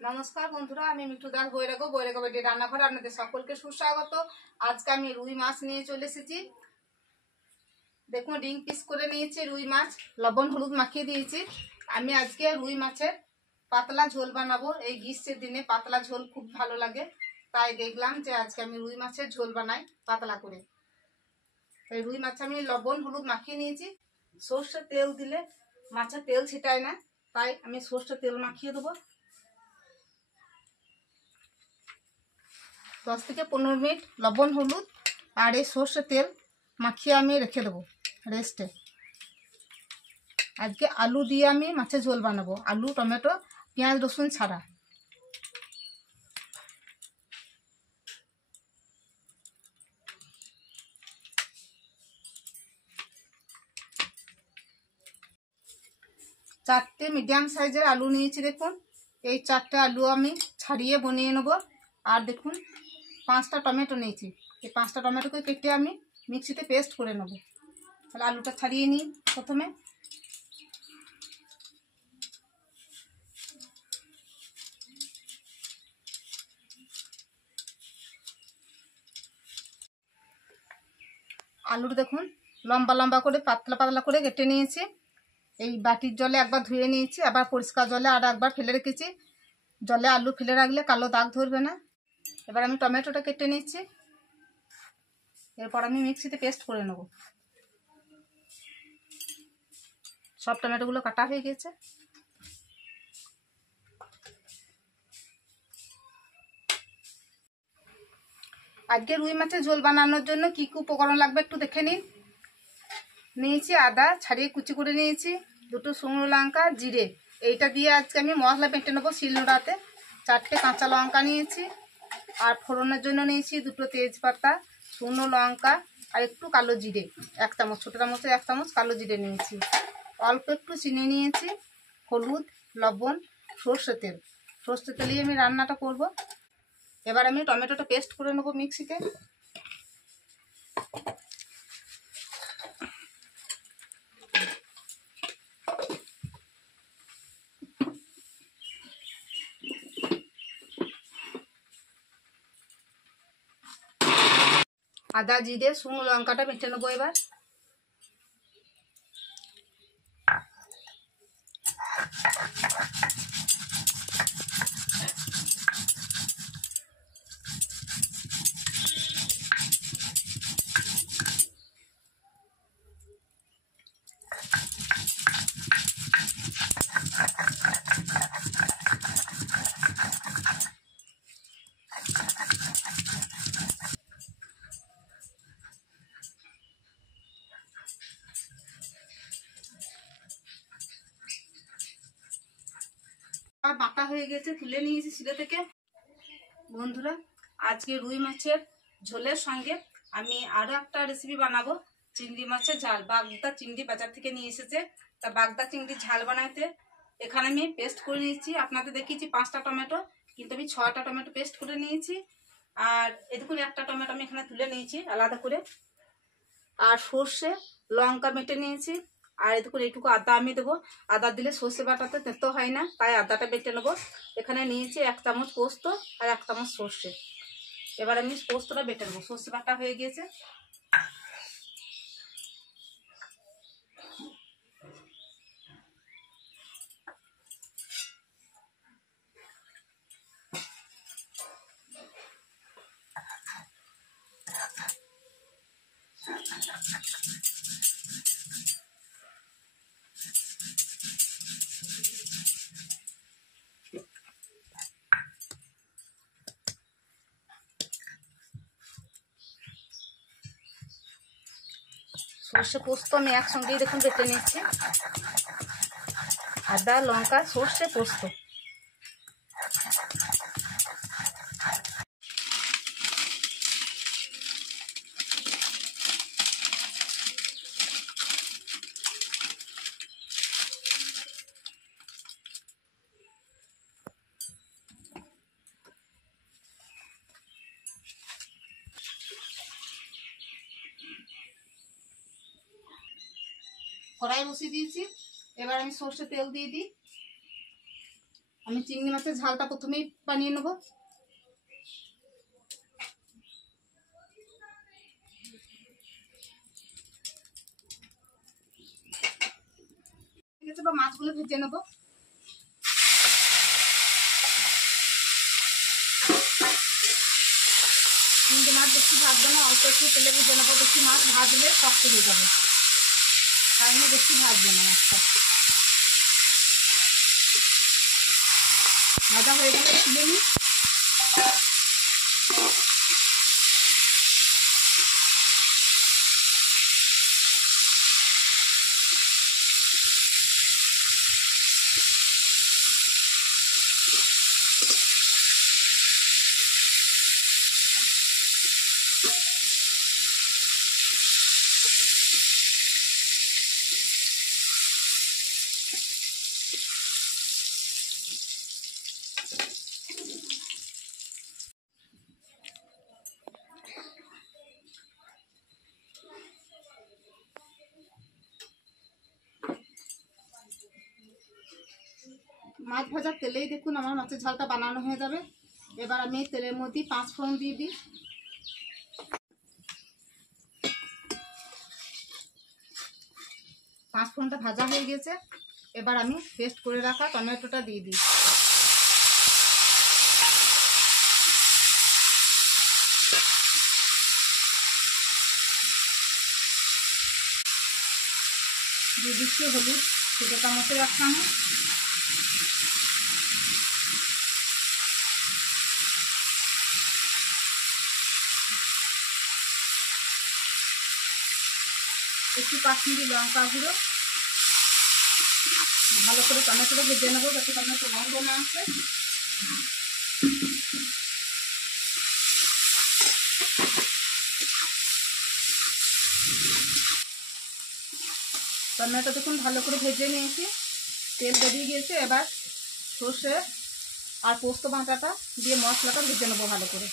নমস্কার বন্ধুরা, আমি মিঠু দাস বৈরাগো বেটি রান্নাঘরে আপনাদের সকলকে সুস্বাগত। আজকে আমি রুই মাছ নিয়ে চলে এসেছি। দেখুন, রিং পিস করে নিয়েছি রুই মাছ, লবণ হলুদ মাখিয়ে দিয়েছি। আমি আজকে রুই মাছের পাতলা ঝোল বানাবো। এই গ্রীষ্মের দিনে পাতলা ঝোল খুব ভালো লাগে, তাই দেখলাম যে আজকে আমি রুই মাছের ঝোল বানাই পাতলা করে। এই রুই মাছ আমি লবণ হলুদ মাখিয়ে নিয়েছি। সর্ষের তেল দিলে মাছের তেল ছিটায় না, তাই আমি সর্ষের তেল মাখিয়ে দেবো। 10 থেকে 15 মিনিট লবণ হলুদ আর এই সর্ষের তেল মাখিয়ে আমি রেখে দেবো রেস্টে। আজকে আলু দিয়ে আমি মাছের ঝোল বানাবো, আলু টমেটো পেঁয়াজ রসুন ছাড়া। চারটে মিডিয়াম সাইজের আলু নিয়েছি। দেখুন, এই 4টে আলু আমি ছাড়িয়ে বনিয়ে নেব। আর দেখুন, 5টা টমেটো নিয়েছি। এই 5টা টমেটোকে কেটে আমি মিক্সিতে পেস্ট করে নেব। তাহলে আলুটা ছাড়িয়ে নিই প্রথমে। আলুর দেখুন লম্বা লম্বা করে পাতলা পাতলা করে কেটে নিয়েছি। এই বাটির জলে একবার ধুয়ে নিয়েছি, আবার পরিষ্কার জলে আর একবার ফেলে রেখেছি। জলে আলু ফেলে রাখলে কালো দাগ ধরবে না। এবার আমি টমেটোটা কেটে নিচ্ছি, এরপর আমি মিক্সিতে পেস্ট করে নেব। সব টমেটোগুলো কাটা হয়ে গেছে। আজকে রুই মাছের ঝোল বানানোর জন্য কি কি উপকরণ লাগবে একটু দেখে নিন। নিয়েছি আদা ছাড়িয়ে কুচি করে নিয়েছি, 2টো শুকনো লঙ্কা, জিরে। এইটা দিয়ে আজকে আমি মশলা বেটে নেবো শিলনোড়াতে। 4টে কাঁচা লঙ্কা নিয়েছি, আর ফোড়নের জন্য নিয়েছি 2টো তেজপাতা, শুকনো লঙ্কা আর একটু কালো জিরে। 1 চামচ, ছোটো চামচের 1 চামচ কালো জিরে নিয়েছি। অল্প একটু চিনি নিয়েছি, হলুদ, লবণ, সর্ষে তেল। সর্ষে তেলেই আমি রান্নাটা করব। এবার আমি টমেটোটা পেস্ট করে নেবো মিক্সিতে। আদা জিরে শুকনো লঙ্কাটা বেটে নেবো এবার। আর বাটা হয়ে গেছে, তুলে নিয়েছি শিলে থেকে। বন্ধুরা, আজকে রুই মাছের ঝোলের সঙ্গে আমি আরও একটা রেসিপি বানাবো, চিংড়ি মাছের ঝাল। বাগদা চিংড়ি বাজার থেকে নিয়ে এসেছে, তা বাগদা চিংড়ির ঝাল বানাতে এখানে আমি পেস্ট করে নিয়েছি। আপনাদের দেখিয়েছি 5টা টমেটো, কিন্তু আমি 6টা টমেটো পেস্ট করে নিয়েছি। আর এরকম একটা টমেটো আমি এখানে তুলে নিয়েছি আলাদা করে। আর সর্ষে লঙ্কা বেটে নিয়েছি। আর এইটুকু আদা আমি দেবো। আদা দিলে সর্ষে বাটাতে তেতো হয় না, তাই আদাটা বেটে নেবো। এখানে নিয়েছি 1 চামচ পোস্ত আর 1 চামচ সর্ষে। এবার আমি পোস্তটা বেটে নেবো। সর্ষে বাটা হয়ে গিয়েছে। সর্ষে পোস্ত আমি একসঙ্গেই দেখুন বেটে নিচ্ছি। আদা লঙ্কা সর্ষে পোস্ত। কড়াই বসিয়ে দিয়েছি, এবার আমি সর্ষে তেল দিয়ে দিই। আমি চিংড়ি মাছের ঝালটা প্রথমেই বানিয়ে নেব। ঠিক আছে, বা মাছগুলো ভেজে নেব। চিংড়ি মাছ বেশি ভাজবে না, অল্প একটু তেলে ভেজে নেবো। বেশি মাছ ভাজলে শক্ত হয়ে যাবে, তাই নিয়ে বেশি ভাজবে না মাছটা। ভাজা হয়ে গেলে তুলে নিই। মাছ ভাজার তেলেই দেখুন আমার মাছের ঝালটা বানানো হয়ে যাবে। এবার আমি তেলের মধ্যে 5 ফোড়ন দিয়ে দিই। 5 ফোড়নটা ভাজা হয়ে গেছে। এবার আমি পেস্ট করে রাখা টমেটোটা দিয়ে দিই। দিয়ে দিচ্ছি হলুদ 2 চামচের 1 চামচ। একটু কাশ্মীরি লঙ্কা গুঁড়ো। ভালো করে টমেটোটা ভেজে নেবো যাতে টমেটো গন্ধ না আসে। টমেটো দেখুন ভালো করে ভেজে নিয়েছি, তেল বেরিয়ে গিয়েছে। এবার সর্ষে আর পোস্ত বাটাটা দিয়ে মশলাটা ভেজে নেবো ভালো করে।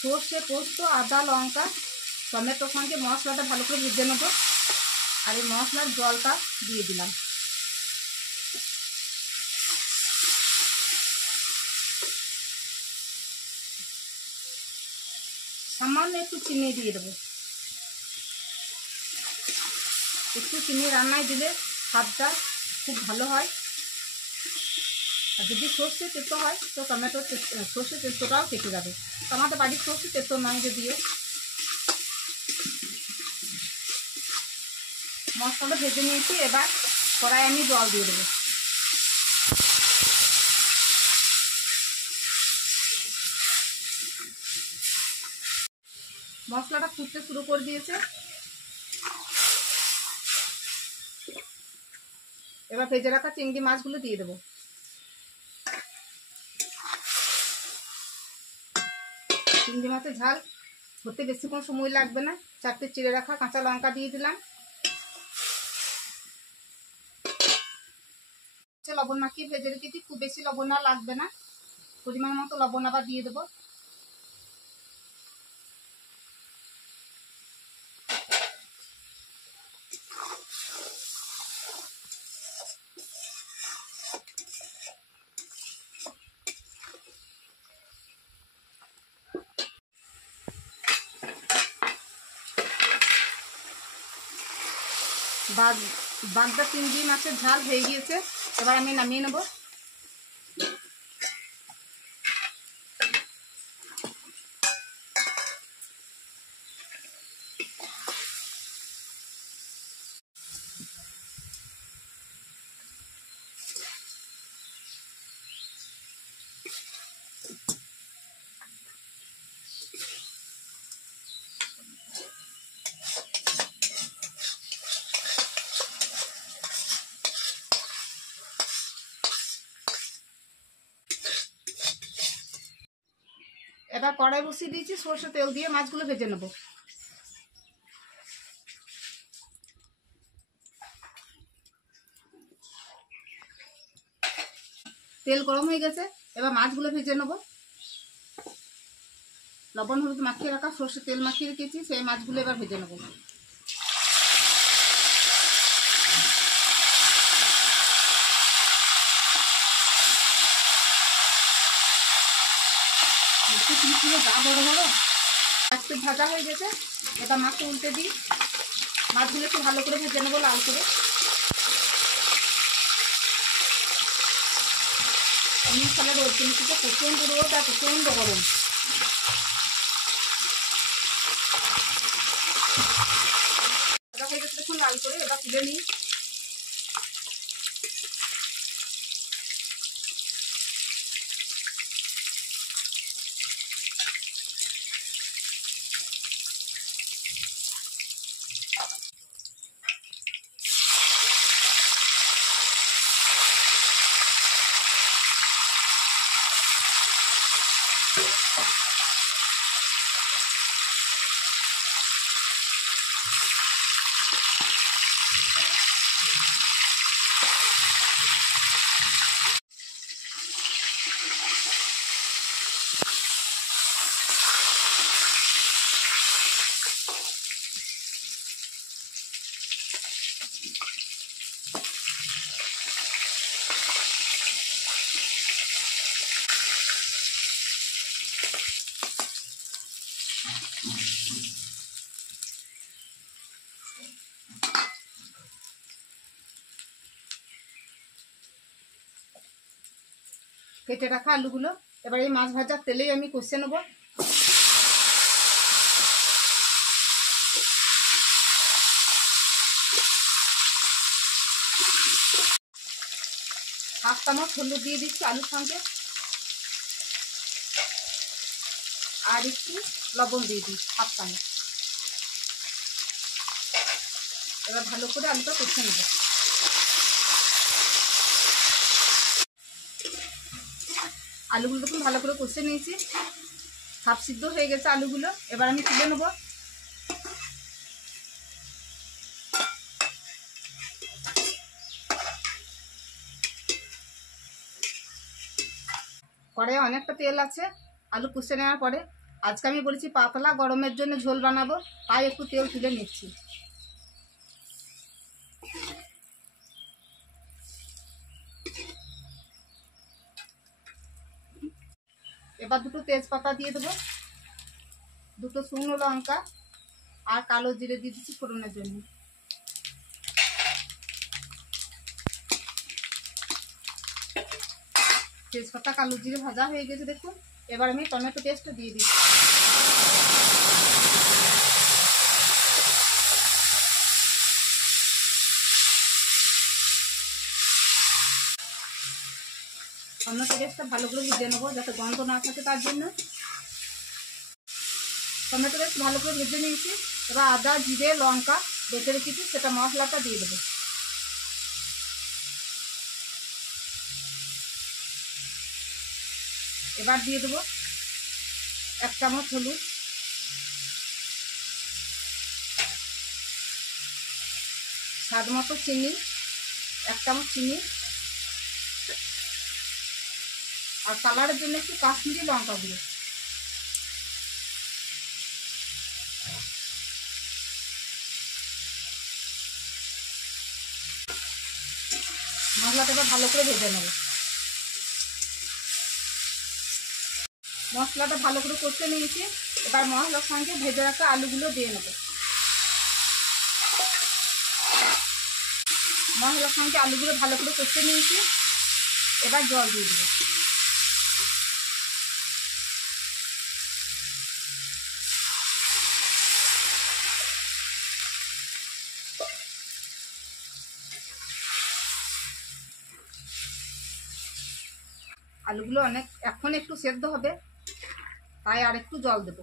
সর্ষে, পোস্ত, আদা, লঙ্কা, টমেটোর সঙ্গে মশলাটা ভালো করে ভেজে নেবো। আর এই মশলার জলটা দিয়ে দিলাম। সামান্য একটু চিনি দিয়ে দেবো। একটু চিনি রান্নায় দিলে স্বাদটা খুব ভালো হয়। আর যদি সর্ষে তেতো হয় তো টমেটোর সর্ষে তেতোটাও কেটে যাবে। তো আমাদের বাড়ির সর্ষে তেতো নয় যদিও। মশলাটা ভেজে নিয়েছি। এবার কড়াই আমি জল দিয়ে দেবো। মশলাটা ফুটতে শুরু করে দিয়েছে। এবার ভেজে রাখা চিংড়ি মাছগুলো দিয়ে দেবো। চিংড়ি মাছের ঝাল হতে বেশিক্ষণ সময় লাগবে না। 4টে চিড়ে রাখা কাঁচা লঙ্কা দিয়ে দিলাম। লবণ মাখিয়ে ভেজে রেখেছি, খুব বেশি লবণ আর লাগবে না। পরিমাণ মতো লবণ আবার দিয়ে দেবো। বাগদা চিংড়ি মাছের ঝাল হয়ে গিয়েছে। এবার আমি নামিয়ে নেব। এবার কড়াই বসিয়ে দিয়েছি, সরষে তেল দিয়ে মাছগুলো ভেজে নেব। তেল গরম হয়ে গেছে। এবার মাছগুলো ভেজে নেব। লবণ হলুদ মাখিয়ে রাখা সরষে তেল মাখিয়ে রেখেছি, সেই মাছগুলো এবার ভেজে নেব। পিসগুলো যা বড় বড়। একটু ভাজা হয়ে গেছে, এটা মাছটা উল্টে দিই। মাছগুলো একটু ভালো করে ভেজে নেবো লাল করে। সালে রোদ কিন্তু প্রচণ্ড রোদ আর প্রচণ্ড গরম। ভাজা হয়ে গেছে দেখুন লাল করে, এবার তুলে নিই। কেটে রাখা আলুগুলো এবার এই মাছ ভাজার তেলেই আমি কষে নেব। হাফ চামচ হলুদ দিয়ে দিচ্ছি আলুর সঙ্গে, আর একটু লবণ দিয়ে দিই হাফ চামচ। এবার ভালো করে আলুটা কষে নেব। আলুগুলো দেখুন ভালো করে কষে নিয়েছি, হাফ সিদ্ধ হয়ে গেছে আলুগুলো। এবার আমি তুলে নেব। কড়াইয়ে অনেকটা তেল আছে আলু কষে নেওয়ার পরে। আজকে আমি বলেছি পাতলা গরমের জন্য ঝোল বানাবো, তাই একটু তেল তুলে নিচ্ছি। এবার দুটো তেজপাতা দিয়ে দেবো, দুটো শুকনো লঙ্কা আর কালো জিরে দিয়ে দিচ্ছি ফোড়নের জন্য। তেজপাতা কালো জিরে ভাজা হয়ে গেছে দেখুন। এবার আমি টমেটো পেস্টটা দিয়ে দিচ্ছি। টমেটো পেস্টটা ভালো করে ভেজে নেবো যাতে গন্ধ না থাকে, তার জন্য। টমেটো পেস্ট ভালো করে ভেজে নিয়েছি। এবার আদা জিরে লঙ্কা বেটে রেখেছি, সেটা মশলাটা দিয়ে দেবো। এবার দিয়ে দেবো 1 চামচ হলুদ, স্বাদ মতো চিনি 1 চামচ চিনি, আর কালারের জন্য একটু কাশ্মীরি লঙ্কা গুঁড়ো। মশলাটা এবার ভালো করে ভেজে নেব। মশলাটা ভালো করে কষে নিয়েছি। এবার মশলার সঙ্গে ভেজে রাখা আলুগুলো দিয়ে নেব। মশলার সঙ্গে আলুগুলো ভালো করে কষে নিয়েছি। এবার জল দিয়ে দেবো। আলুগুলো এখন একটু সেদ্ধ হবে, তাই আর একটু জল দেবো।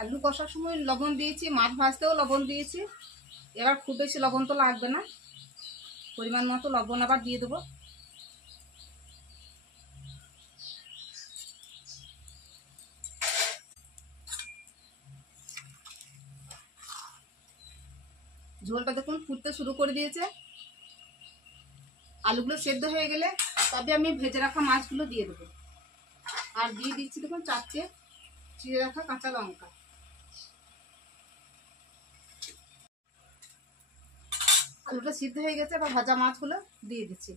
আলু কষার সময় লবণ দিয়েছি, মাছ ভাজতেও লবণ দিয়েছি। এবার খুব বেশি লবণ তো লাগবে না, পরিমাণ মতো লবণ আবার দিয়ে দেবো। ঝোলটা দেখুন ফুটতে শুরু করে দিয়েছে। আলুগুলো সেদ্ধ হয়ে গেলে তবে আমি ভেজে রাখা মাছগুলো দিয়ে দেবো। আর দিয়ে দিচ্ছি দেখুন 4টে চিড়ে রাখা কাঁচা লঙ্কা। আলুটা সিদ্ধ হয়ে গেছে, এবার ভাজা মাছগুলো দিয়ে দিচ্ছি।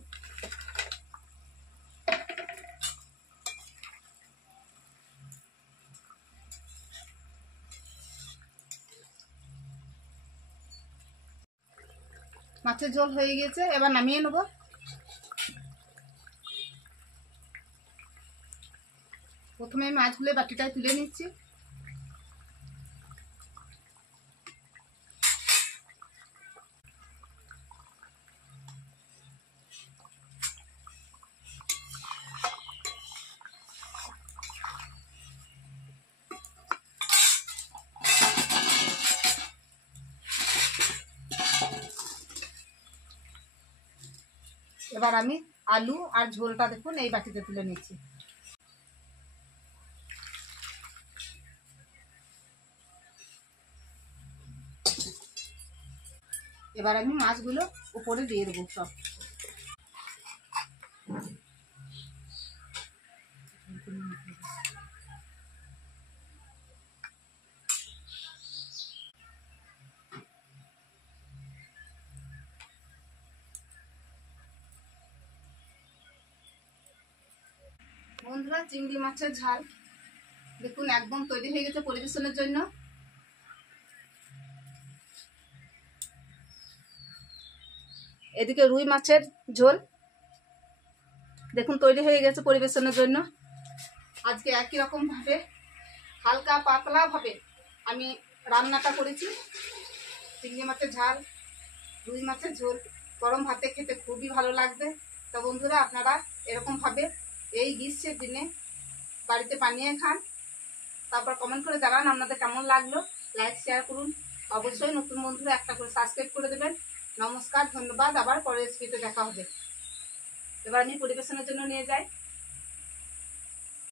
মাছের ঝোল হয়ে গেছে, এবার নামিয়ে নেব। প্রথমে মাছগুলো বাটিটায় তুলে নিচ্ছি। এবার আমি আলু আর ঝোলটা দেখুন এই বাটিতে তুলে নিচ্ছি। এবার আমি মাছগুলো উপরে দিয়ে দেবো সব। বন্ধুরা, চিংড়ি মাছের ঝাল দেখুন একদম তৈরি হয়ে গেছে পরিবেশনের জন্য। এদিকে রুই মাছের ঝোল দেখুন তৈরি হয়ে গেছে পরিবেশনের জন্য। আজকে একই রকম ভাবে হালকা পাতলা ভাবে আমি রান্নাটা করেছি। চিংড়ি মাছের ঝাল, রুই মাছের ঝোল গরম ভাতে খেতে খুবই ভালো লাগবে। তো বন্ধুরা, আপনারা এরকম ভাবে এই গ্রীষ্মের দিনে বাড়িতে বানিয়ে খান, তারপর কমেন্ট করে জানান আপনাদের কেমন লাগলো। লাইক শেয়ার করুন, অবশ্যই নতুন বন্ধুরা একটা করে সাবস্ক্রাইব করে দেবেন। নমস্কার, ধন্যবাদ, আবার পরের রেসিপিতে দেখা হবে। এবার আমি পরিবেশনের জন্য নিয়ে যাই।